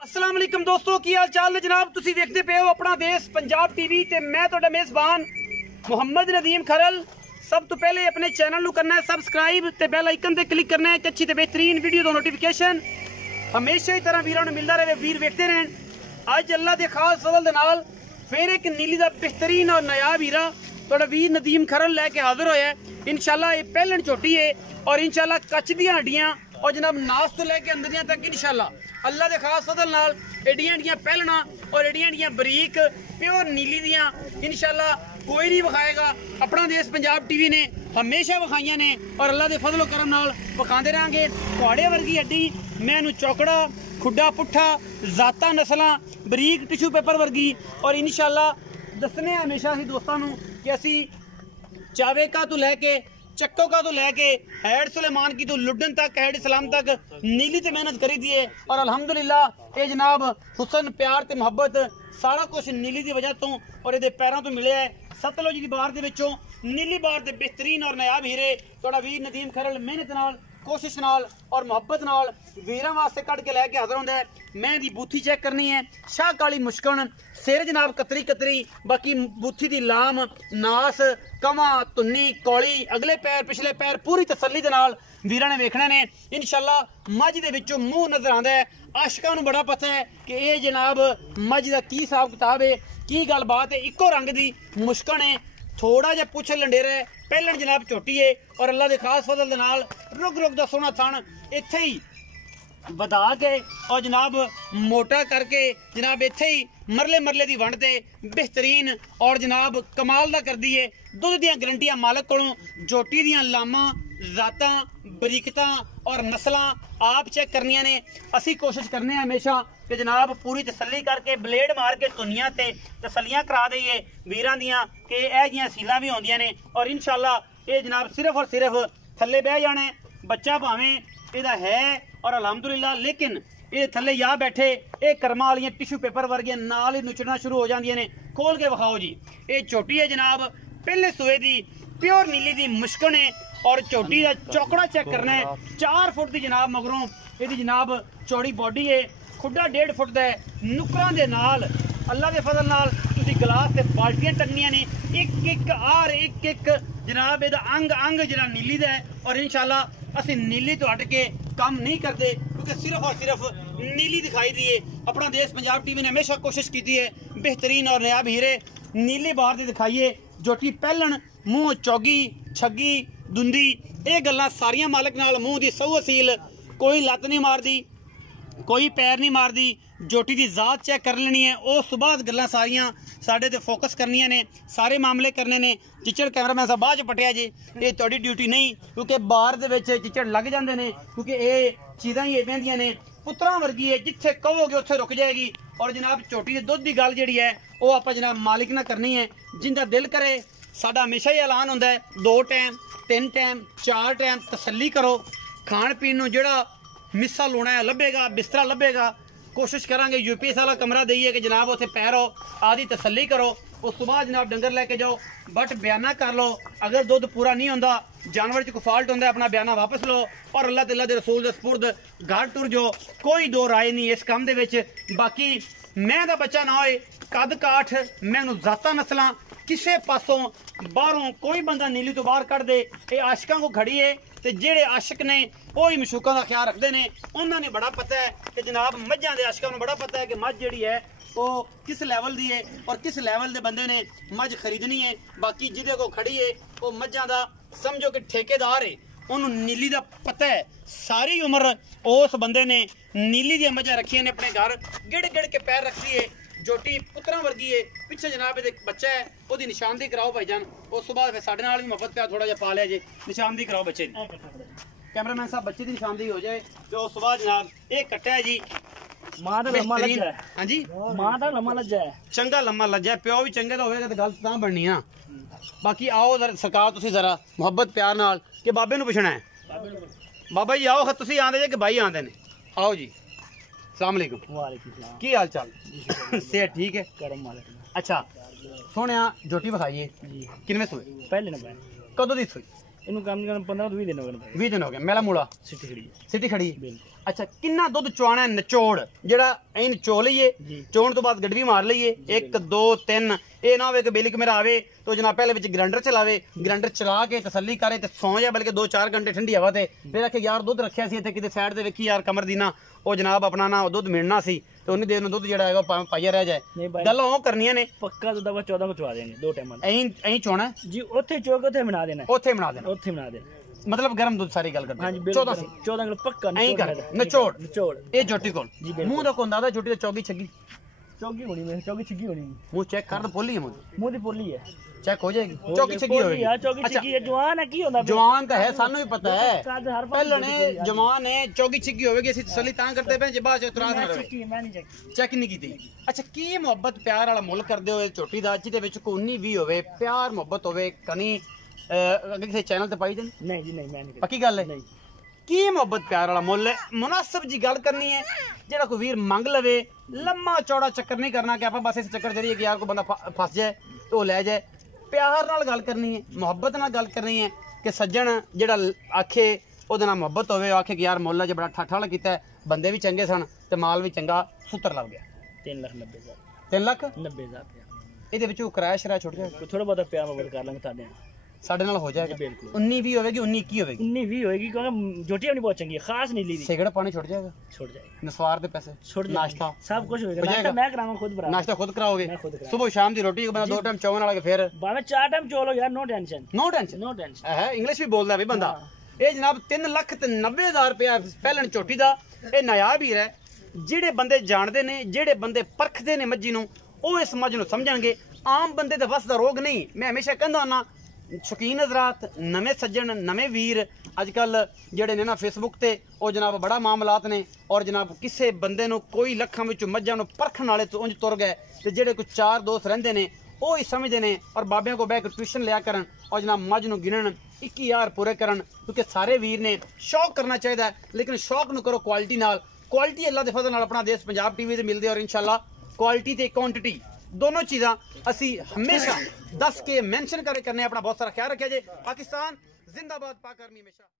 अस्सलाम वालेकुम दोस्तों की हाल चाल है जनाब। तुसी देखते पे हो अपना देश पंजाब टीवी ते मैं तुहाडा मेज़बान मुहम्मद नदीम खरल। सब तो पहले अपने चैनल नू करना है सबसक्राइब ते बेल आइकन ते क्लिक करना है एक अच्छी ते बेहतरीन वीडियो दा नोटिफिकेशन हमेशा ही तरह वीरां नू मिलदा रहे, वीर वेखते रहन। अज अल्लाह दे खास फजल दे नाल फिर एक नीली दा बेहतरीन और नायाब हीरा तुहाडा वीर नदीम खरल लैके हाजिर होया है। इंशाल्लाह ये पहलन झोटी है और इंशाल्लाह कच्च दियां हड्डियां और जनाब नास तो लैके अंदरियां तक इंशाल्लाह अल्लाह के खास फजल नाल एडियां एडियां पहलना और एडियां एडियां बरीक प्योर नीली दियां इंशाल्लाह कोई नहीं विखाएगा। अपना देश पंजाब टीवी ने हमेशा विखाइयां ने और अल्लाह के फजलो करम नाल विखाते रहेंगे। तुहाडे वर्गी हड्डी मैनू चौकड़ा खुड्डा पुट्ठा जाता नस्लां बरीक टिशू पेपर वर्गी और इंशाल्लाह दसने हमेशा असीं दोस्तां नू कि असीं चावेका तो लैके चक्को का तो लैके हैड सुलेमान की तो लुडन तक हैड इस्लाम तक नीली ते मेहनत करी दी है और अल्हम्दुलिल्लाह ये जनाब हुसन प्यार ते मुहब्बत सारा कुछ नीली की वजह तो और ये पैरों तो मिले है। सतलुज की बार दे विचों नीली बार दे बेहतरीन और नायाब हीरे तुहाडा वीर नदीम खरल मेहनत नाल कोशिश नाल और मुहब्बत नाल वीरां वास्ते कट के लैके हाजिर होंदा है। मैं दी बूथी चेक करनी है, शाह काली मुश्कन सिर जनाब कतरी कतरी, बाकी बूथी दी लाम नास कमा तुन्नी कौली अगले पैर पिछले पैर पूरी तसल्ली दे नाल वीरां ने वेखने ने। इंशाल्लाह मझ दे विचों मुंह नजर आंदा है। आशिकां नूं बड़ा पता है कि ये जनाब मझ दा की हिसाब किताब है, की गलबात है। इको रंग दी मुश्कन है, थोड़ा जा पुछ लंडेरा है, पहलन जनाब झोटी है और अल्लाह के खास फजल दे नाल रुक रुक दा सोहना थण इत्थे ही वधा के और जनाब मोटा करके जनाब इत्थे ही मरले मरले दी वंड ते बेहतरीन और जनाब कमाल दा कर दी है। दुध दियां गरंटियां मालक कोलों, झोटी दियां लामां जातां बरीकतां और नस्लां आप चेक करनियां ने। असी कोशिश करने हमेशा कि जनाब पूरी तसल्ली करके ब्लेड मार के दुनिया ते तसल्लियां करा दईए वीरां दियां कि यह जिहियां सीलां भी होंदियां ने और इंशाल्लाह ये जनाब सिर्फ और सिर्फ थल्ले बह जाने बच्चा भावें इहदा है और अल्हम्दुलिल्लाह, लेकिन ये थल्ले या बैठे ये कर्मा वालियां टिशू पेपर वर्गियां नाल ही नुचड़ना शुरू हो जांदियां ने। खोल के विखाओ जी, ये झोटी है जनाब पहले सूए दी प्योर नीली दी मुश्कन है और झोटी का चौकड़ा चेक करना है 4 फुट की जनाब मगरों ये जनाब चौड़ी बॉडी है, खुड्डा 1.5 फुट का है। नुकरां दे नाल अल्लाह के फजल नाल तुसीं गिलास ते बाल्टियां टंगनियां ने, एक एक आर एक एक जनाब इहदा अंग अंग जिहड़ा नीली दा है और इंशाल्लाह असीं नीली तो हट के काम नहीं करते क्योंकि सिर्फ और सिर्फ नीली दिखाई दी है। अपना देश पंजाब टीवी ने हमेशा कोशिश की है बेहतरीन और नायाब हीरे नीली बार दे दिखाइए। झोटी पहलन मूँह चौगी छगी दुंदी ये गल्लां सारियां मालक नाल मूँह दी सऊ असील, कोई लत्त नहीं मारदी कोई पैर नहीं मारदी। झोटी की जात चेक कर लेनी है, उस बाद गल्लां सारियां साडे ते फोकस करनियां ने, सारे मामले करने ने। चिचड़ कैमरामैन साहब बाद च पटिया जी, ये तुहाडी ड्यूटी नहीं क्योंकि बाहर दे विच चिचड़ लग जांदे ने क्योंकि ये चीज़ां ही इवें दियां ने। पुत्तरां वर्गी है, जिथे कहोगे उत्थे रुक जाएगी। और जनाब झोटी के दुध की गल जिहड़ी है वो आपां जनाब मालिक ना करनी है, जिंदा दिल करे। साडा हमेशा ही ऐलान हुंदा है 2 टाइम 3 टाइम 4 टाइम तसल्ली करो। खाण पीण नूं जिहड़ा मिस्सा लूणा है लभेगा, बिस्तरा लभेगा। कोशिश करांगे यूपीएस वाला कमरा दईए कि जनाब उत्थे पैरो आदि तसल्ली करो। उस तो बाद जनाब डंगर लैके जाओ बट बयाना कर लो, अगर दुध पूरा नहीं होंदा जानवर च कोई फॉल्ट होंदा अपना बयाना वापस लो और अल्लाह तआला दे रसूल दे सुपुर्द घर टुर जाओ। कोई दो राय नहीं इस काम दे विच। बाकी मैं दा बच्चा ना होए कद काठ मैनू जाता नस्लां किसे पासों बाहरों कोई बंदा नीली तो बाहर कढ़ दे ये आशिकां को खड़ी है ते जेड़े आशिक ने वही मशूकां का ख्याल रखते हैं। उन्होंने बड़ा पता है कि जनाब मझां दे आशिकां नूं बड़ा पता है कि मझ जिहड़ी है वो किस लैवल दी है और किस लैवल दे बंदे ने मझ खरीदनी है। बाकी जिहदे को खड़ी है वो मझां दा समझो कि ठेकेदार है, उन्होंने नीली दा पता है। सारी उम्र उस बंदे ने नीली दी मझां रखियां ने अपने घर, गिड़ गिड़ के पैर रखती है। झोटी पुत्तरां वर्गी है, पिछे जनाब ये बच्चा है वो निशानदी कराओ भाईजान। उस तो बाद फिर साडे नाल भी मुहब्बत प्यार थोड़ा जिहा पा लिया जे, निशानदी कराओ बच्चे दी। कैमरामैन साहब बच्चे की निशानदी हो जाए तो उस तो बाद जनाब ये कट्टा है जी मां दा लम्मा लज्जा है। हां जी मां दा लम्मा लज्जा है, चंगा लम्मा लज्जा है। प्यो भी चंगे दा होवेगा तो गल तां बननी ना। बाकी आओ सरकार तुसीं जरा मुहब्बत प्यार नाल कि बाबे नूं पुछना है। बाबा जी आओ तुसीं आंदे जे कि भाई आंदे ने? आओ जी अस्सलाम वालेकुम। वालेकुम सलाम। की हाल चाल? सेहत ठीक है? करम मालिक। अच्छा सोहणिया झोटी विखाइए जी किनवें सूए? पहले नंबर कदों दी सूई? इनू काम नहीं करना 15 20 दिन हो गए। 20 दिन हो गए। मेला मूला सिटी खड़ी है। सिटी खड़ी बिल्कुल। अच्छा किन्ना दुध चुआना है निचोड़ जेड़ा ऐ निचो लईए चोण तो बाद गडवी मार लईए 1 2 3 ये ना हो कि बिलिक मेरा आवे तो जनाब पहले विच ग्राइंडर चलावे ग्राइंडर चला के तसल्ली करे ते सौ जाए बल्कि 2-4 घंटे ठंडी हवा ते फिर आखे यार दुध रखिया सी इत्थे किते साइड ते वेखी यार कमर दी ना ओ जनाब अपना ना दुध मिलना सी ते उन्नी देर नु दुध जेड़ा हैगा पाइया रह जाए गल ओ करनियां ने पक्का दुध 14 को चुवा देंगे 2 टाइम ऐ चोना जी ओथे चो के ओथे बना देना ओथे बना देना मतलब गर्म दूध सारी गल करते हाँ जी 14 किलो पक्का नहीं कर निचोड़ निचोड़ ये जोटी कोल मुंह दा कोंदा दा जोटी दा चौगी छगी चौकी होनी है चौकी छिगी होनी मुंह चेक कर तो पोली है मुंह दी पोली है चेक हो जाएगी चौकी छगी होगी यार चौकी छिगी है जवान है की होंदा जवान तो है सानू भी पता है पहले ने जवान है चौकी छिगी होगी असि तसल्ली तां करते पे जे बाद च तुराद ना रहे मैं नहीं चेक नहीं कीती अच्छा की मोहब्बत प्यार वाला मुल करदे होए छोटी दा जिदे विच कोई भी होवे प्यार मोहब्बत होवे कनी अगे किसी चैनल ते पाई देनी नहीं जी नहीं मैं नहीं पक्की गल है नहीं की मोहब्बत प्यार वाला मुल है मुनासिब जी गल करनी है जेड़ा कोई वीर मंग लवे लम्मा चौड़ा चक्कर नहीं करना कि आप बस इस चक्कर जरिए कि यार को बंदा फस जाए तो ले जाए प्यार नाल गल करनी है मोहब्बत नाल गल करनी है कि सज्जन जेड़ा आखे ओदे नाल मोहब्बत होवे आखे कि यार मुल ज बड़ा ठाठा वाला कीता बंदे भी चंगे सन ते माल भी चंगा सूत्र लग गया 3,90,000 ਇਹਦੇ ਵਿੱਚੋਂ ਕਿਰਾਇਆ ਸ਼ਰਾ ਛੁੱਟ ਜਾਏਗਾ थोड़ा बहुत प्यार मोहब्बत कर लेंगे ताने ਸਾਡੇ ਨਾਲ ਹੋ ਜਾਏਗਾ बिल्कुल 19 भी होगी 19 21 होगी 19 भी होएगी क्योंकि जोटियां नहीं बहुत चंगी खास नहीं ली सिगरेट पानी छुट जाएगा छोड़ जाएगा नसवार दे पैसे छोड़ नाश्ता सब कुछ होएगा नाश्ता मैं कराऊंगा खुद बराबर नाश्ता खुद कराओगे सुबह शाम की रोटी बंदा 2 टाइम चौवन वाला के फिर भाਵੇਂ 4 टाइम चोलो यार नो टेंशन नो टेंशन है इंग्लिश भी बोलदा है बंदा ਇਹ ਜਨਾਬ 3,90,000 ਰੁਪਇਆ ਪਹਿਲਣ ਝੋਟੀ ਦਾ ਇਹ ਨਾਇਬ ਹੀ ਹੈ ਜਿਹੜੇ ਬੰਦੇ ਜਾਣਦੇ ਨੇ ਜਿਹੜੇ ਬੰਦੇ ਪਰਖਦੇ ਨੇ ਮੱਝੀ ਨੂੰ ਉਹ ਇਸ ਮੱਝ ਨੂੰ ਸਮਝਣਗੇ ਆਮ ਬੰਦੇ ਦਾ ਵਸ ਦਾ ਰੋਗ ਨਹੀਂ ਮੈਂ ਹਮੇਸ਼ਾ ਕਹਿੰਦਾ ਨਾ ਸ਼ੌਕੀਨ ਹਜ਼ਰਾਤ ਨਵੇਂ ਸੱਜਣ ਨਵੇਂ ਵੀਰ ਅੱਜ ਕੱਲ ਜਿਹੜੇ ਨੇ ਨਾ ਫੇਸਬੁੱਕ ਤੇ ਉਹ ਜਨਾਬ ਬੜਾ ਮਾਮਲਾਤ ਨੇ ਔਰ ਜਨਾਬ ਕਿਸੇ ਬੰਦੇ ਨੂੰ ਕੋਈ ਲੱਖਾਂ ਵਿੱਚੋਂ ਮੱਝਾਂ ਨੂੰ ਪਰਖਣ ਵਾਲੇ ਤੋਂ ਉਂਝ ਤੁਰ ਗਏ ਤੇ ਜਿਹੜੇ ਕੋਈ 4 ਦੋਸਤ ਰਹਿੰਦੇ ਨੇ ਉਹ ਹੀ ਸਮਝਦੇ ਨੇ ਔਰ ਬਾਬਿਆਂ ਕੋ ਬਹਿ ਕੇ ਟਿਊਸ਼ਨ ਲਿਆ ਕਰਨ और जनाब मझ ਨੂੰ ਗਿਣਨ 21,000 पूरे करन क्योंकि सारे वीर ने शौक करना चाहिए लेकिन शौक न करो क्वालिटी नाल क्वालिटी अल्लाह दे फजल नाल अपना देश पंजाब टीवी ते मिलदे और इंशाल्लाह क्वालिटी ते क्वांटिटी दोनों चीज़ां असी हमेशा दस के मेंशन करने अपना बहुत सारा ख्याल रखिया जे पाकिस्तान जिंदाबाद पाक आर्मी हमेशा